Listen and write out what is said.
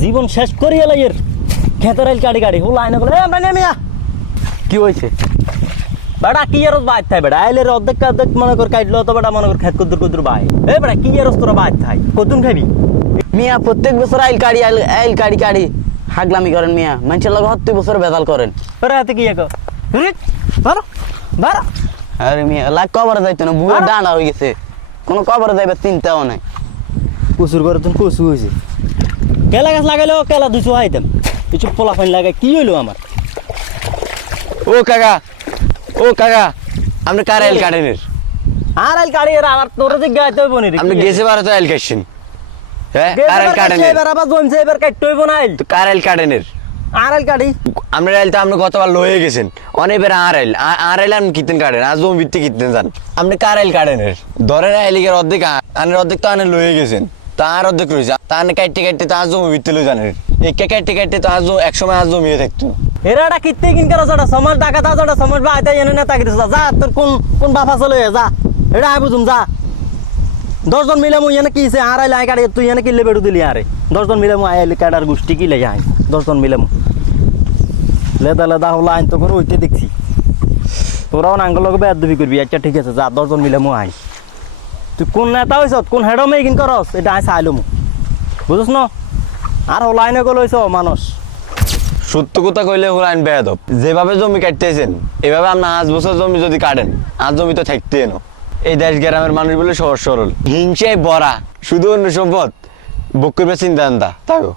জীবন শেষ করি এলাই এর। খেতের আইল কাটি কাটি হুলা আইনা বলে আমরা নেমিয়া কি হয়েছে বেটা কি আর বাইর থাই বেটা আইলের অর্ধেক অর্ধেক মনে কর কাটলো তো বেটা মনে কর খেত কুদুর কুদুর বাই। এ বেটা কি আর তোরা বাইর থাই? কতুন খাবি মিয়া প্রত্যেক বছর আইল কাড়ি আইল আইল কাড়ি কাড়ি হাগলামি করেন মিয়া। মানুষের লগে হত্তি বছর বেদাল করেন। তোরা হাতে কি এক বারো বারো। আরে মিয়া লাগ কবরে যাইতো না বুয়ে। ডানা হয়ে গেছে। কোনো কবরে যাইবার চিন্তাও নাই। কুসুর করে তুমি কুসু হয়েছে কেলা গাছ লাগাইলো কেলা দুশো আইতাম কিছু পোলা ফাইন লাগাই কি হইল আমার? ও কাকা ও কাকা আপনি কার আইল কাটেনের? আর কাটি আবার তোর দিক গাইতে হইব নি গেছে বারে তো আইল কাটছেন। হ্যাঁ কার এবার কাটেনের? এবার আবার জমছে এবার কাটতে হইব না তো কার কাটেনের? আর কাটি? আইল তো গতবার লয়ে গেছেন। অনেকবার আর আইল আর আইল আপনি কিতেন কাটেন আজ জমি ভিত্তি কিতেন যান। আপনি কার কাটেনের? ধরেন আইলিগের অর্ধেক আনের অর্ধেক তো আনে লয়ে গেছেন। তার অর্ধেক রয়েছে তা আনে কাটতে কাটতে তো আজ জমি ভিত্তি লয়ে জানেন একে কাটতে কাটতে তো আজ এক সময় আজ জমিয়ে থাকতো এরাটা কিত্তে কিন করে জটা সমাজ ডাকা তা জটা সমাজ বা আইতা এনে নেতা কিতে যা তোর কোন কোন বাফা চলে যা। এটা আই বুঝুম, যা। দশজন মিলে মুই এনে কিছে আর আইলে আই কাটে তুই এনে কিলে বেড়ু দিলি আরে। দশজন মিলে মু আইলে কাটার গোষ্ঠী কিলে যাই দশজন মিলে মু লেদা লেদা হলো, আইন তো করে ওইতে দেখছি। তোরাও নাঙ্গল বেদ করবি আচ্ছা ঠিক আছে, যা, দশজন মিলে মু আই তুই কোন নেতা হয়েছ কোন হেড মেকিং করস এটা আমি চাইলো মোক। বুঝছ ন? আর হলো আইনে গেল হইছ মানুষ। সত্য কথা কইলে হুলাইন বেয়াদব। যেভাবে জমি কাটতেছেন, এভাবে আপনার আজ বছর জমি যদি কাটেন, আজ জমি তো থাকতে এনো এই দেশ গ্রামের মানুষ বলে সহজ সরল। হিংসায় বড়া শুধু অন্য সম্পদ বক্কর চিন্তা আন্দা থাকো